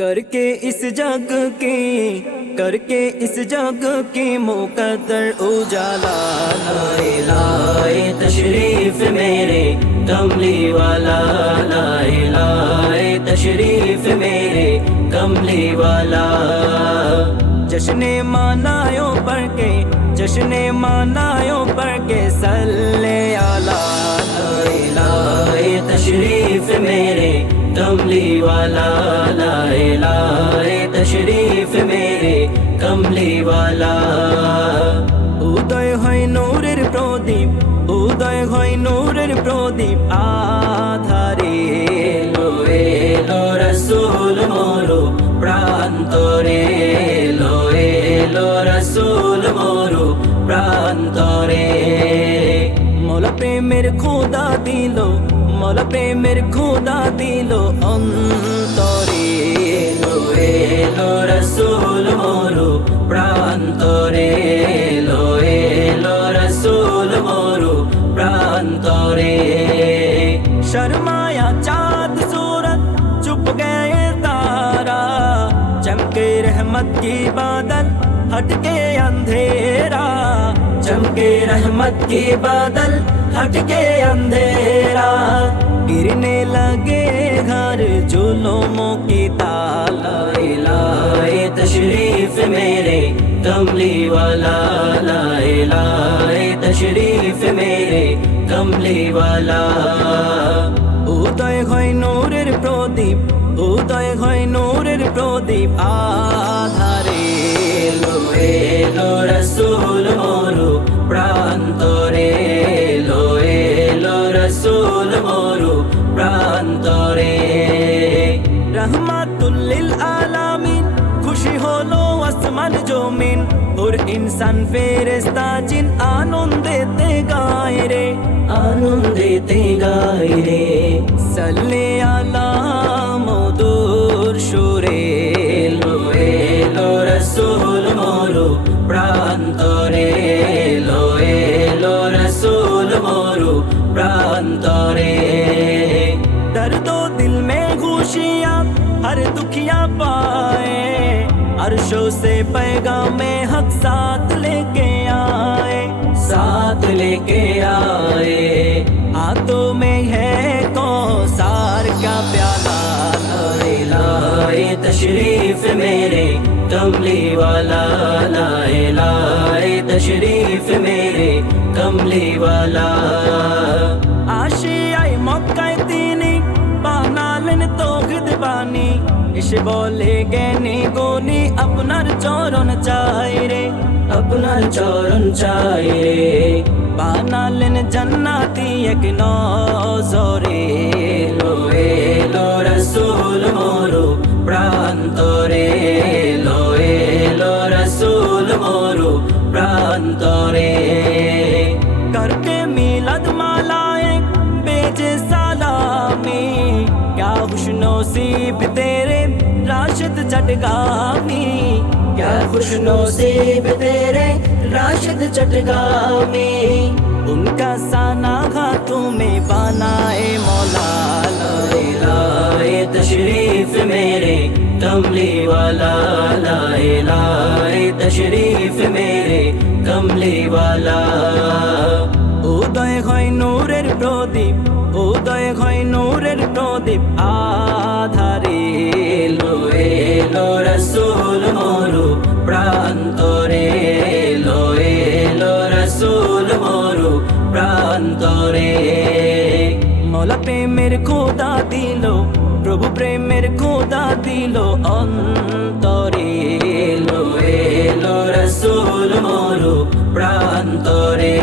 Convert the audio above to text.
کر کے اس جگ کی کر کے اس جگ کی مقدر اجالا۔ لائے لائے، تشریف میرے کملی والا۔ لائے لائے، تشریف میرے کملی والا۔ جشن مانایوں پڑھ کے، جشن مانایوں پڑھ کے سلے آلہ لائے لائے، تشریف میرے کملی والا۔ लाए तशरीफ मेरे कमली वाला উদয় হয় নূরের প্রদীপ উদয় হয় নূরের প্রদীপ আধারে লোয়ে লো রসুল মোরো প্রান্তরে লোয়ে লো রসুল মোরো প্রান্তরে মোলা প্রেমের খোদা দিল মোলা প্রেমের খোদা দিল অন্তরে অন্তরে شرمایا چاند صورت چپ گئے تارا چمکے رحمت کی بادل ہٹ کے اندھیرا چمکے رحمت کی بادل ہٹ کے اندھیرا कमली वाला लाए लाए तशरीफ मेरे कमली वाला উদয় হয় নূরের প্রদীপ উদয় হয় নূরের প্রদীপ আধারে লোয়ে লো রসুল মোরু প্রান্তরে লোয়ে লো রসুল মোরু প্রান্তরে রহমাতুল্লিল আলামিন খুশি হলো আসমান জমিন, ওর ইনসান ফেরেস্তা জিন আনন্দেতে গায় রে আনন্দেতে গায় রে। সাল্লে আলা মদুর সুরে, এলো এলো রাসূল মরু প্রান্তরে, এলো এলো রাসূল মরু প্রান্তরে। দর্দ দিল মে খুশিয়া হর দুখিয়া পা عرشوں سے پیغام میں حق ساتھ لے کے آئے، ساتھ لے کے آئے۔ ہاتھوں میں ہے کون سار کا پیالہ لائے لائے۔ تشریف میرے کملی والا لائے لائے۔ تشریف میرے کملی والا তৌহিদ বাণী এসে বলে জ্ঞানী গুণী আপনার চরণ চাই রে আপনার চরণ চাই রে বানালেন জান্নাতি এক নজরে লোয়ে লো রসুল মোরু প্রান্তরে লোয়ে লো রসুল মোরু প্রান্তরে खुशनसीब तेरे राशिद चटगामी क्या खुशनसीब तेरे राशिद चटगामी उनका साना तुम्हें बनाए मौला लाए लाए तशरीफ मेरे कमली वाला लाए लाए तशरीफ मेरे कमली वाला উদয় হয় নূরের প্রদীপ উদয় হয় নূরের প্রদীপ আধারে লোয়ে লো রসুল মোরু, প্রান্তরে লোয়ে লো রসুল মোরু, প্রান্তরে। মোলা প্রেমের খোদা দিল, প্রভু প্রেমের খোদা দিল, অন্তরে লোয়ে লো রসুল মোরু, প্রান্তরে